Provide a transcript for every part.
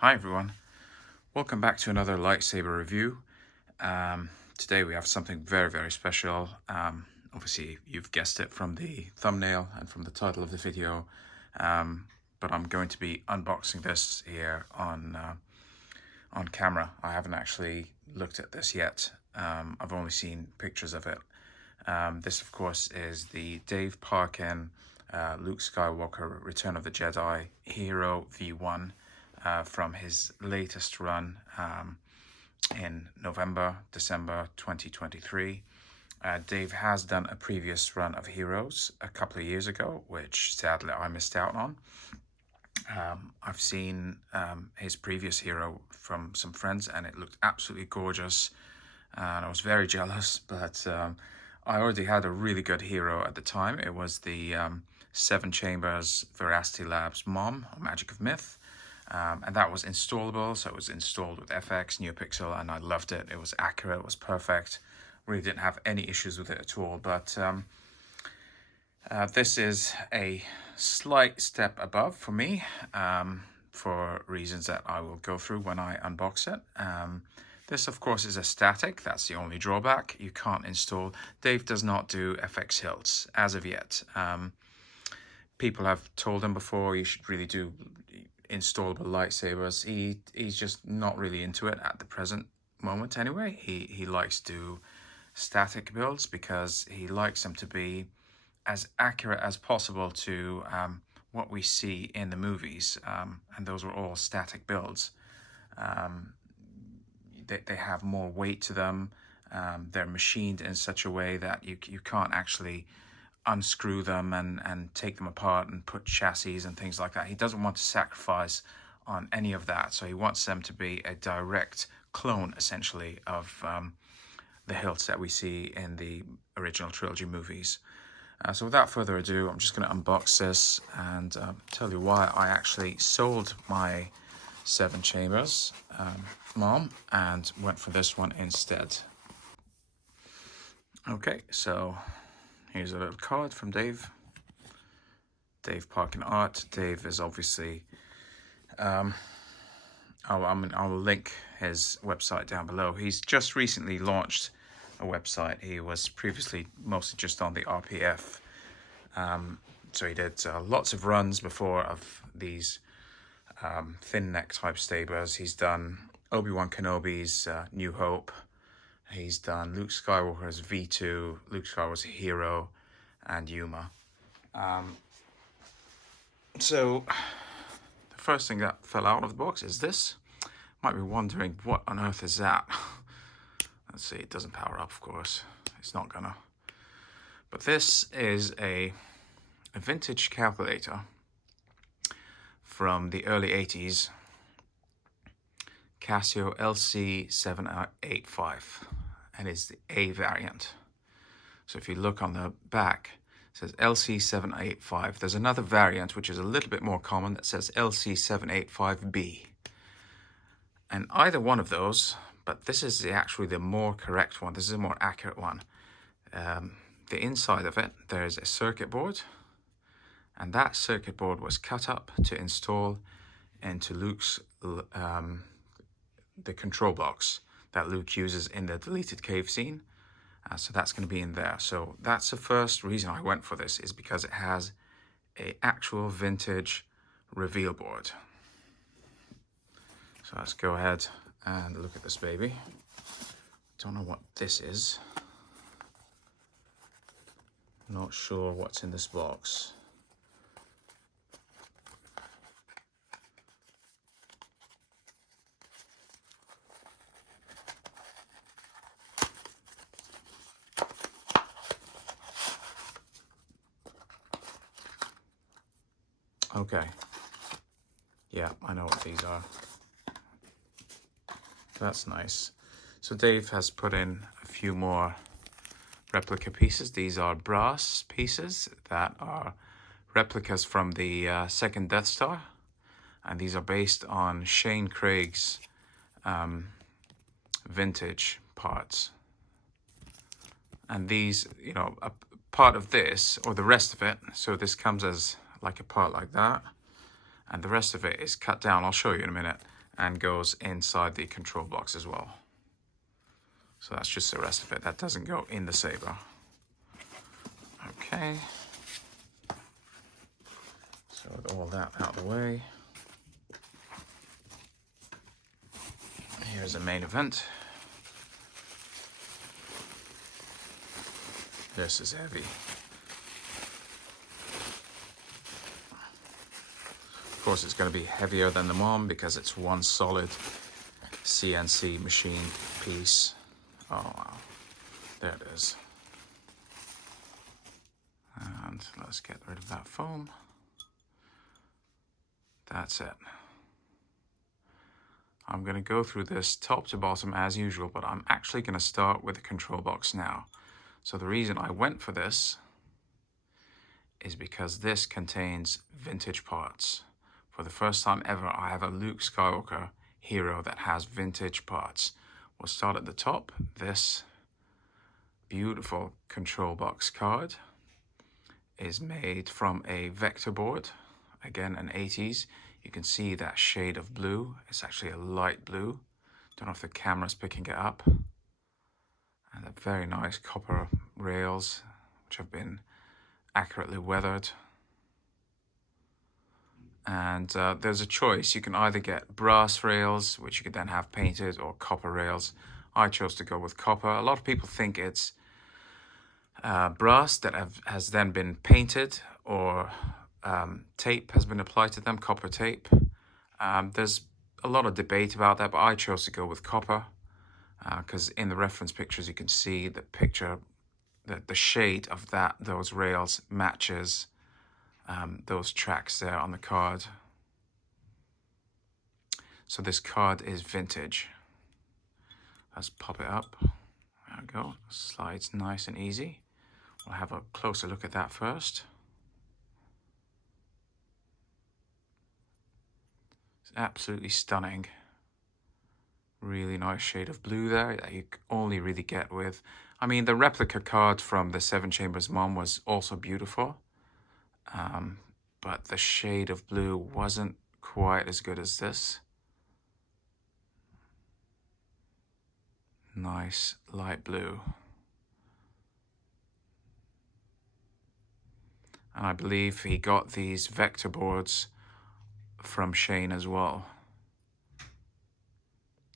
Hi everyone, welcome back to another lightsaber review. Today we have something very special. Obviously you've guessed it from the thumbnail and from the title of the video, but I'm going to be unboxing this here on camera. I haven't actually looked at this yet. I've only seen pictures of it. This of course is the Dave Parkin Luke Skywalker Return of the Jedi Hero V1 from his latest run in December 2023. Dave has done a previous run of Heroes a couple of years ago, which sadly I missed out on. I've seen his previous Hero from some friends and it looked absolutely gorgeous, and I was very jealous, but I already had a really good Hero at the time. It was the 7 Chambers Veracity Labs MOM, or Magic of Myth. And that was installable, so it was installed with FX, NeoPixel, and I loved it. It was accurate, it was perfect. Really didn't have any issues with it at all, but this is a slight step above for me, for reasons that I will go through when I unbox it. This, of course, is a static. That's the only drawback. You can't install. Dave does not do FX hilts as of yet. People have told him before you should really do installable lightsabers. He's just not really into it at the present moment anyway. He likes to do static builds because he likes them to be as accurate as possible to what we see in the movies, and those are all static builds. They have more weight to them. They're machined in such a way that you can't actually unscrew them and take them apart and put chassis and things like that. He doesn't want to sacrifice on any of that, so he wants them to be a direct clone, essentially, of the hilts that we see in the original trilogy movies. So without further ado, I'm just going to unbox this and tell you why I actually sold my 7 Chambers MOM and went for this one instead. Okay, so here's a little card from Dave Parkin Art. Dave is obviously, I'll link his website down below. He's just recently launched a website. He was previously mostly just on the RPF. So he did lots of runs before of these thin neck type stabers. He's done Obi-Wan Kenobi's New Hope. He's done Luke Skywalker's V2, Luke Skywalker's Hero, and Yuma. So the first thing that fell out of the box is this. Might be wondering, what on earth is that? Let's see, it doesn't power up, of course. It's not gonna. But this is a vintage calculator from the early 80s. Casio LC785, and it's the A variant. So if you look on the back, it says LC785. There's another variant which is a little bit more common that says LC785B. And either one of those, but this is actually the more correct one. This is a more accurate one. The inside of it, there's a circuit board, and that circuit board was cut up to install into Luke's the control blocks that Luke uses in the deleted cave scene. So that's going to be in there. So that's the first reason I went for this, is because it has a actual vintage reveal board. So let's go ahead and look at this baby. Don't know what this is. Not sure what's in this box. Okay. Yeah, I know what these are. That's nice. So Dave has put in a few more replica pieces. These are brass pieces that are replicas from the second Death Star. And these are based on Shane Craig's vintage parts. And these, you know, a part of this, or the rest of it, so this comes as like a part like that, and the rest of it is cut down. I'll show you in a minute. and goes inside the control box as well. So that's just the rest of it. That doesn't go in the saber. Okay. So with all that out of the way, here's the main event. This is heavy. Of course, it's going to be heavier than the mom because it's one solid CNC machine piece. Oh wow, there it is. And let's get rid of that foam. That's it. I'm going to go through this top to bottom as usual, but I'm actually going to start with the control box now. So the reason I went for this is because this contains vintage parts. For the first time ever, I have a Luke Skywalker hero that has vintage parts. We'll start at the top. This beautiful control box card is made from a vector board, again an 80s. You can see that shade of blue. It's actually a light blue. Don't know if the camera's picking it up. And the very nice copper rails, which have been accurately weathered. And there's a choice. You can either get brass rails, which you could then have painted, or copper rails. I chose to go with copper. A lot of people think it's brass that has then been painted, or tape has been applied to them, copper tape. There's a lot of debate about that, but I chose to go with copper because in the reference pictures you can see the picture, that the shade of those rails matches those tracks there on the card. So this card is vintage. Let's pop it up. There we go. Slides nice and easy. We'll have a closer look at that first. It's absolutely stunning. Really nice shade of blue there that you only really get with. I mean, the replica card from the Seven Chambers Mom was also beautiful. But the shade of blue wasn't quite as good as this. Nice light blue. And I believe he got these vector boards from Shane as well.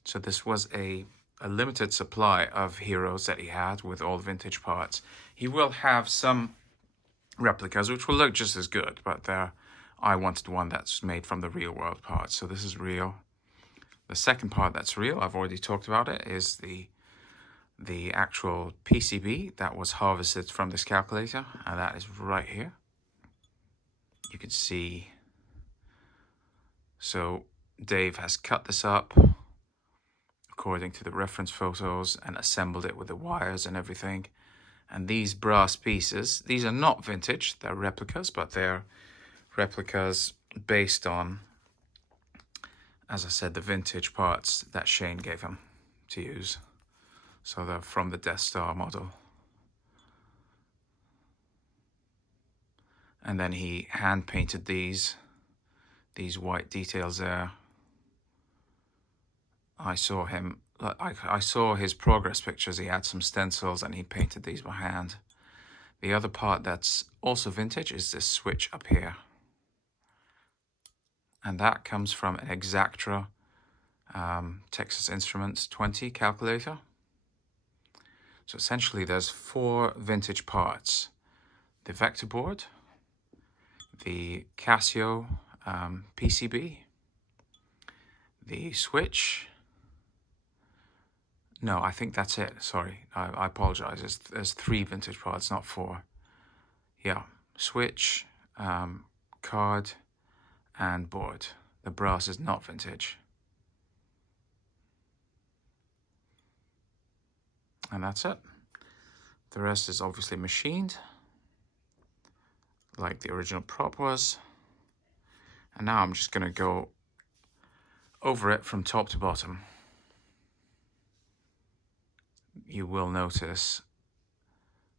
So this was a limited supply of heroes that he had with all vintage parts. He will have some replicas which will look just as good, but I wanted one that's made from the real world parts. So this is real. The second part that's real, I've already talked about it, is the actual PCB that was harvested from this calculator, and that is right here. You can see, so Dave has cut this up according to the reference photos and assembled it with the wires and everything. And these brass pieces, these are not vintage, they're replicas, but they're replicas based on, as I said, the vintage parts that Shane gave him to use. So they're from the Death Star model. And then he hand painted these white details there. I saw his progress pictures. He had some stencils and he painted these by hand. The other part that's also vintage is this switch up here. And that comes from an Exactra Texas Instruments 20 calculator. So essentially there's 4 vintage parts. The vector board, the Casio PCB, the switch. No, I think that's it. Sorry, I apologize. There's 3 vintage parts, not 4. Yeah, switch, card, and board. The brass is not vintage. And that's it. The rest is obviously machined, like the original prop was. And now I'm just going to go over it from top to bottom. You will notice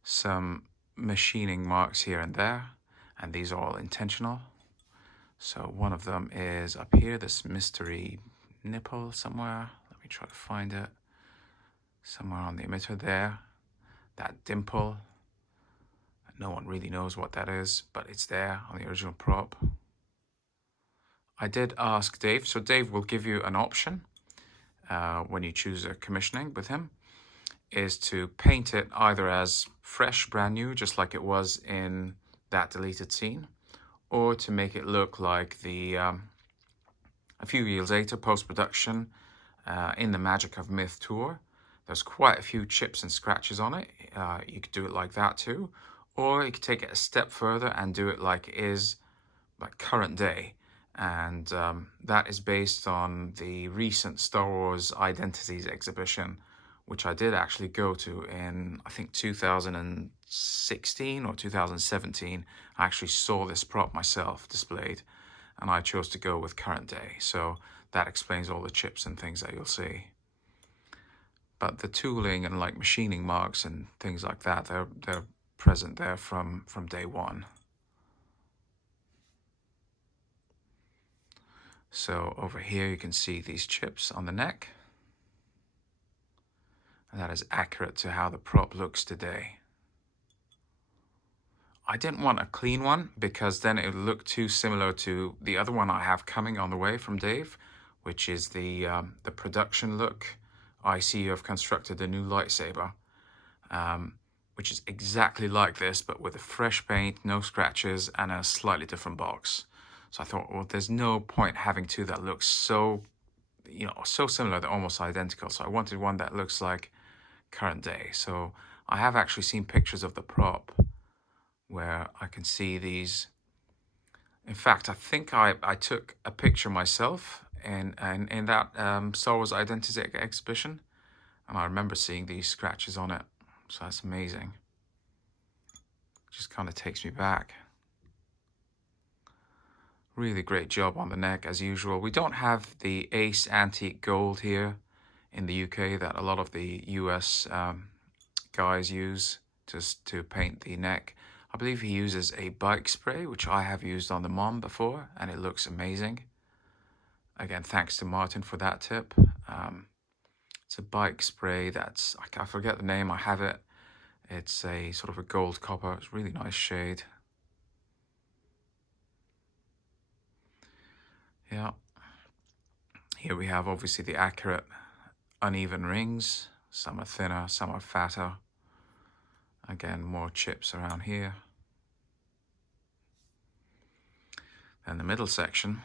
some machining marks here and there, and these are all intentional. So one of them is up here, this mystery nipple somewhere. Let me try to find it. Somewhere on the emitter there. That dimple. No one really knows what that is, but it's there on the original prop. I did ask Dave, so Dave will give you an option when you choose a commissioning with him, is to paint it either as fresh, brand new, just like it was in that deleted scene, or to make it look like the a few years later, post-production, in the Magic of Myth tour. There's quite a few chips and scratches on it. You could do it like that too, or you could take it a step further and do it like is, like current day. And that is based on the recent Star Wars Identities exhibition, which I did actually go to in, I think, 2016 or 2017. I actually saw this prop myself displayed, and I chose to go with current day. So that explains all the chips and things that you'll see. But the tooling and like machining marks and things like that, they're present there from day one. So over here you can see these chips on the neck. And that is accurate to how the prop looks today. I didn't want a clean one because then it would look too similar to the other one I have coming on the way from Dave, which is the production look. I see you have constructed a new lightsaber, which is exactly like this, but with a fresh paint, no scratches, and a slightly different box. So I thought, well, there's no point having two that looks so, so similar, they're almost identical. So I wanted one that looks like current day. So I have actually seen pictures of the prop where I can see these. In fact, I think I took a picture myself in that Star Wars Identity exhibition, and I remember seeing these scratches on it. So that's amazing. Just kind of takes me back. Really great job on the neck as usual. We don't have the Ace Antique Gold here in the UK that a lot of the US guys use to paint the neck. I believe he uses a bike spray, which I have used on the Mom before, and it looks amazing. Again, thanks to Martin for that tip. It's a bike spray that's, I forget the name, I have it. It's a sort of a gold copper. It's a really nice shade. Yeah. Here we have obviously the accurate uneven rings. Some are thinner, some are fatter. Again, more chips around here. And the middle section,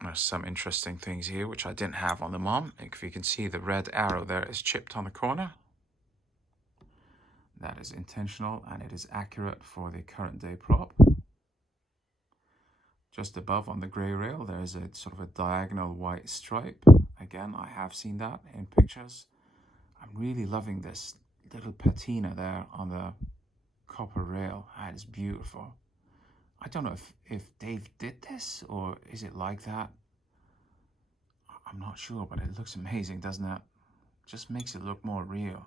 there's some interesting things here which I didn't have on the Mom. If you can see, the red arrow there is chipped on the corner. That is intentional, and it is accurate for the current day prop. Just above on the grey rail, there is a sort of a diagonal white stripe. Again, I have seen that in pictures. I'm really loving this little patina there on the copper rail. That is beautiful. I don't know if Dave did this, or is it like that? I'm not sure, but it looks amazing, doesn't it? Just makes it look more real.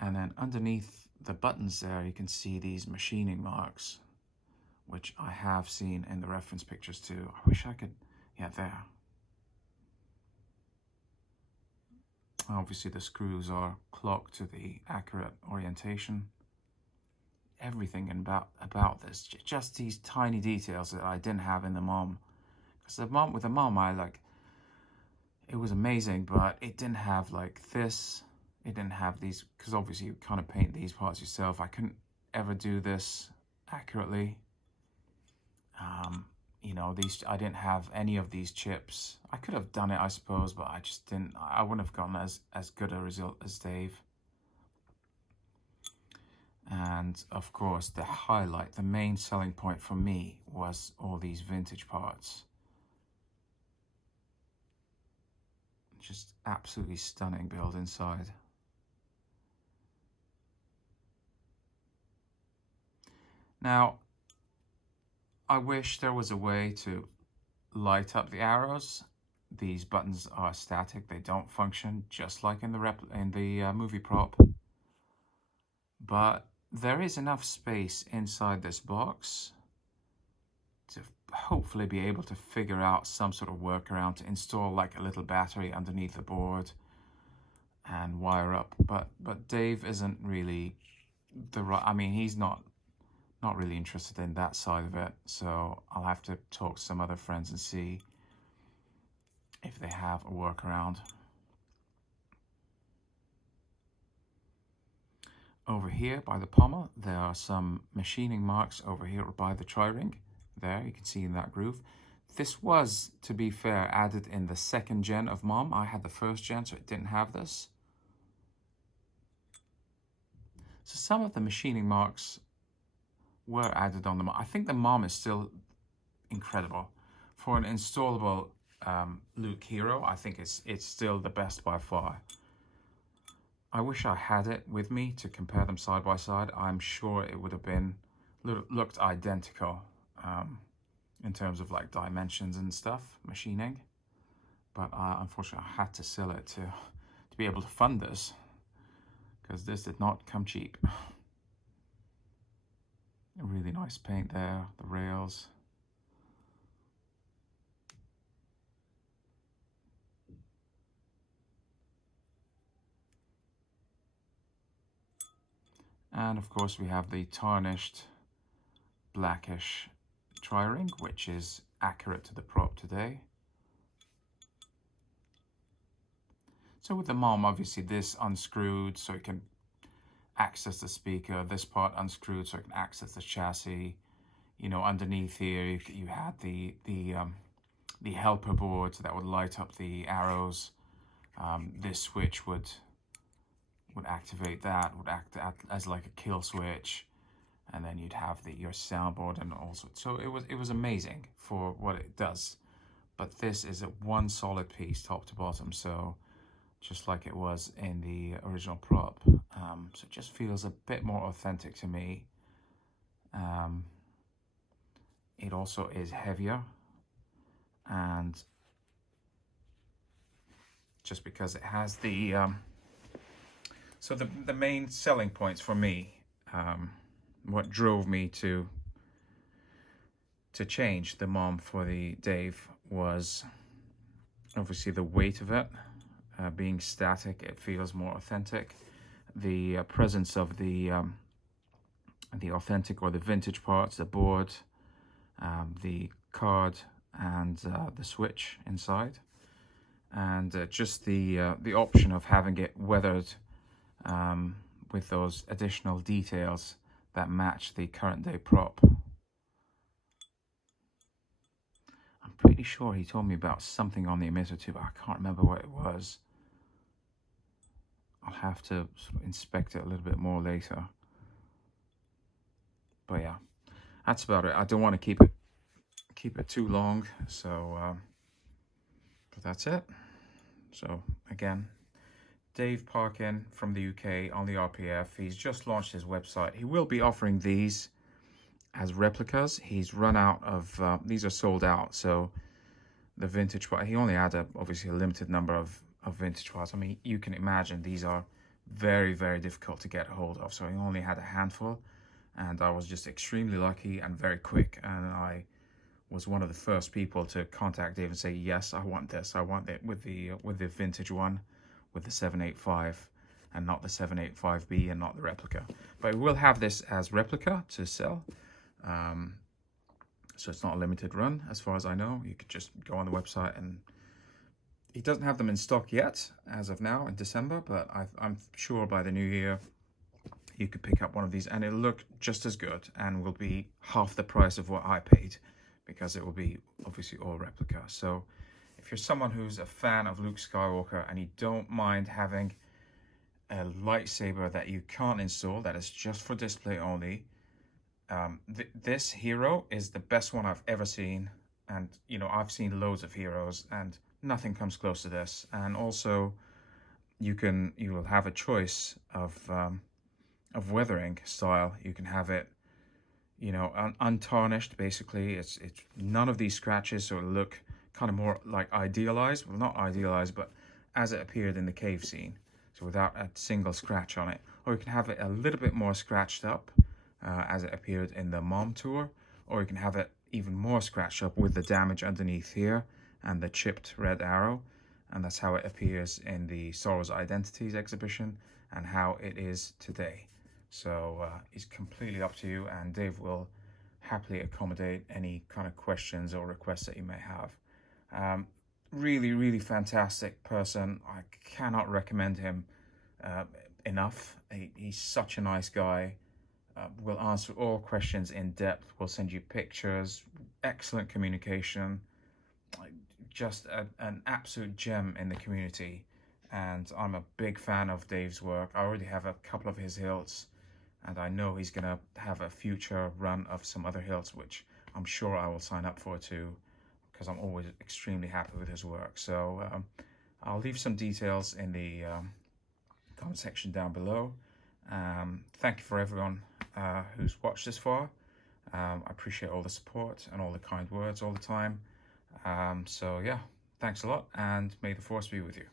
And then underneath the buttons there, you can see these machining marks, which I have seen in the reference pictures too. I wish I could, yeah, there. Obviously the screws are clocked to the accurate orientation. Everything about this, just these tiny details that I didn't have in the Mom. Because with the Mom, it was amazing, but it didn't have like this. It didn't have these, because obviously you kind of paint these parts yourself. I couldn't ever do this accurately. I didn't have any of these chips. I could have done it, I suppose, but I just didn't. I wouldn't have gotten as good a result as Dave. And of course, the highlight, the main selling point for me was all these vintage parts. Just absolutely stunning build inside. Now, I wish there was a way to light up the arrows. These buttons are static; they don't function, just like in the movie prop. But there is enough space inside this box to hopefully be able to figure out some sort of workaround to install like a little battery underneath the board and wire up. But Dave isn't really the right. I mean, he's not really interested in that side of it. So I'll have to talk to some other friends and see if they have a workaround. Over here by the pommel, there are some machining marks over here by the tri-ring. There, you can see in that groove. This was, to be fair, added in the second gen of Mom. I had the first gen, so it didn't have this. So some of the machining marks were added on the Mom. I think the Mom is still incredible. For an installable Luke Hero, I think it's still the best by far. I wish I had it with me to compare them side by side. I'm sure it would have been looked identical in terms of like dimensions and stuff, machining. But unfortunately, I had to sell it to be able to fund this, because this did not come cheap. A really nice paint there, the rails. And of course we have the tarnished blackish tri-ring, which is accurate to the prop today. So with the Mom, obviously this unscrewed so it can access the speaker, this part unscrewed so it can access the chassis. You know, underneath here you had the helper board that would light up the arrows. This switch would activate that, would act as like a kill switch, and then you'd have your soundboard and also. So it was amazing for what it does. But this is a one solid piece, top to bottom. So just like it was in the original prop. So it just feels a bit more authentic to me. It also is heavier, and just because it has the so the main selling points for me, what drove me to change the Mom for the Dave was obviously the weight of it. Being static, it feels more authentic. The presence of the authentic or the vintage parts, the board, the card, and the switch inside, and just the option of having it weathered with those additional details that match the current day prop. I'm pretty sure he told me about something on the emitter too, but I can't remember what it was. I'll have to sort of inspect it a little bit more later. But yeah, that's about it. I don't want to keep it too long, so but that's it. So again, Dave Parkin from the UK on the RPF. He's just launched his website. He will be offering these as replicas. He's run out of these are sold out. So the vintage part, he only had obviously a limited number of vintage parts. I mean, you can imagine these are very, very difficult to get a hold of. So he only had a handful, and I was just extremely lucky and very quick. And I was one of the first people to contact Dave and say, yes, I want this. I want it with the vintage one, with the 785, and not the 785B and not the replica. But we'll have this as replica to sell. So it's not a limited run as far as I know. You could just go on the website, and he doesn't have them in stock yet as of now in December, but I'm sure by the new year you could pick up one of these and it'll look just as good and will be half the price of what I paid, because it will be obviously all replica. So if you're someone who's a fan of Luke Skywalker and you don't mind having a lightsaber that you can't install, that is just for display only, this hero is the best one I've ever seen. And you know, I've seen loads of heroes and nothing comes close to this. And also you will have a choice of weathering style. You can have it, you know, untarnished. Basically it's none of these scratches, so it'll look kind of more like idealized. Well, not idealized, but as it appeared in the cave scene, so without a single scratch on it. Or you can have it a little bit more scratched up, as it appeared in the Mom tour, or you can have it even more scratched up with the damage underneath here and the chipped red arrow. And that's how it appears in the Star Wars Identities exhibition and how it is today. So it's completely up to you, and Dave will happily accommodate any kind of questions or requests that you may have. Really fantastic person. I cannot recommend him enough. He's such a nice guy. Will answer all questions in depth. Will send you pictures. Excellent communication. Just an absolute gem in the community. And I'm a big fan of Dave's work. I already have a couple of his hilts, and I know he's going to have a future run of some other hilts, which I'm sure I will sign up for too, because I'm always extremely happy with his work. So I'll leave some details in the comment section down below. Thank you for everyone who's watched this far. I appreciate all the support and all the kind words all the time. So yeah, thanks a lot, and may the force be with you.